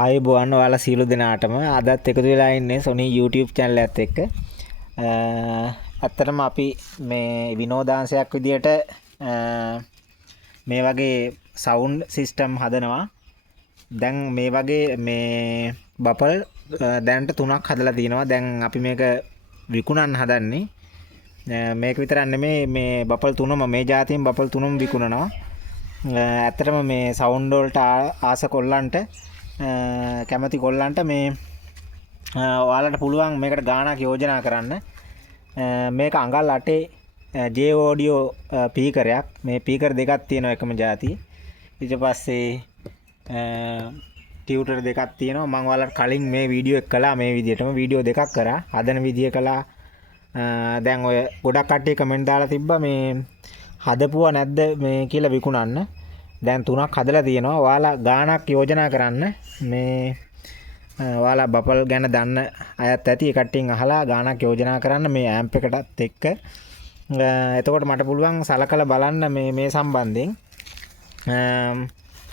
ආයුබෝවන් ඔයාලා සියලු දෙනාටම අදත් එකතු වෙලා ඉන්නේ Sony YouTube channel එකත් එක්ක. ඇත්තටම අපි මේ විනෝදාංශයක් විදියට මේ වගේ sound system හදනවා. දැන් මේ වගේ මේ බපල් දැනට 3ක් හදලා තිනවා. දැන් අපි මේක විකුණන්න හදන්නේ. මේක විතරක් නෙමෙයි මේ බපල් 3ම මේ જાතියෙන් බපල් 3ම විකුණනවා. ඇත්තටම මේ sound වලට ආස කොල්ලන්ට කැමති කොල්ලන්ට මේ ඔයාලට පුළුවන් මේකට ගාණක් යෝජනා කරන්න. මේක අඟල් 8 J audio ස්පීකරයක්. මේ ස්පීකර් දෙකක් තියෙනවා එකම જાතිය. ඊට පස්සේ ටියුටර් දෙකක් තියෙනවා. මම ඔයාලට කලින් මේ වීඩියෝ එක කළා. මේ විදිහටම වීඩියෝ දෙකක් කරා. හදන විදිය කළා. දැන් ඔය ගොඩක් කට්ටිය කමෙන්ට් දාලා තිබ්බා මේ හදපුවා නැද්ද මේ කියලා විකුණන්න. දැන් 3ක් හදලා තියෙනවා. ඔයාලා ගාණක් යෝජනා කරන්න. මේ ඔයාලා බපල් ගැන දන්න අයත් ඇති. ඒ කට්ටියන් අහලා ගාණක් යෝජනා කරන්න මේ ඇම්ප් එකටත් එක්ක. එතකොට මට පුළුවන් සලකලා බලන්න මේ සම්බන්ධයෙන්.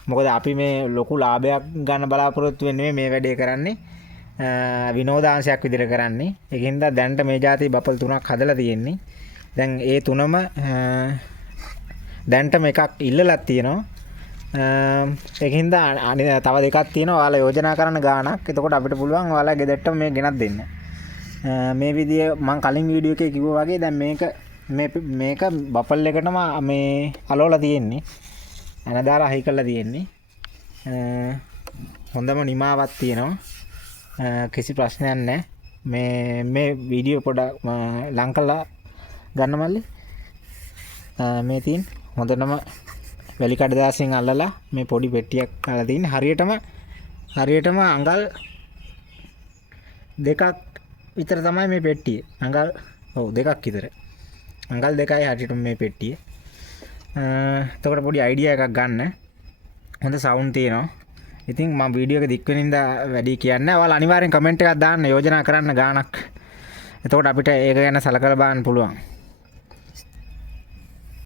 මොකද අපි මේ ලොකු ලාභයක් ගන්න බලාපොරොත්තු වෙන්නේ මේ වැඩේ කරන්නේ. විනෝදාංශයක් විදිහට කරන්නේ. ඒකින්ද දැන්ට මේ જાති බපල් 3ක් හදලා තියෙන්නේ. දැන් ඒ තුනම දැන්ටම එකක් ඉල්ලලා තියෙනවා. ඒකින්ද තව දෙකක් තියෙනවා. ඔයාලා යෝජනා කරන ගාණක්. එතකොට අපිට පුළුවන් ඔයාලා ගෙදරටම මේ ගෙනත් දෙන්න. මේ විදිය මම කලින් වීඩියෝ එකේ කිව්වා වගේ දැන් මේක බපල් එකටම මේ අලවලා තියෙන්නේ. අනදාලා හයි කරලා තියෙන්නේ. හොඳම නිමාවක් තියෙනවා. කිසි ප්‍රශ්නයක් නැහැ. මේ වීඩියෝ පොඩක් ලං කරලා ගන්න මල්ලි. මේ තියෙන හොඳටම වැලි කඩදාසියෙන් අල්ලලා මේ පොඩි පෙට්ටියක් අල්ලලා තින්නේ. හරියටම අඟල් දෙකක් විතර තමයි මේ පෙට්ටිය. අඟල් දෙකක් විතර. අඟල් දෙකයි හරියටම මේ පෙට්ටිය. එතකොට පොඩි අයිඩියා එකක් ගන්න. හොඳ සවුන්ඩ් තියෙනවා. ඉතින් මම වීඩියෝ එක දික් වෙන ඉඳ වැඩි කියන්නේ. ඔයාලා අනිවාර්යෙන් කමෙන්ට් එකක් දාන්න යෝජනා කරන්න ගාණක්. එතකොට අපිට ඒක ගැන සලකලා බලන්න පුළුවන්.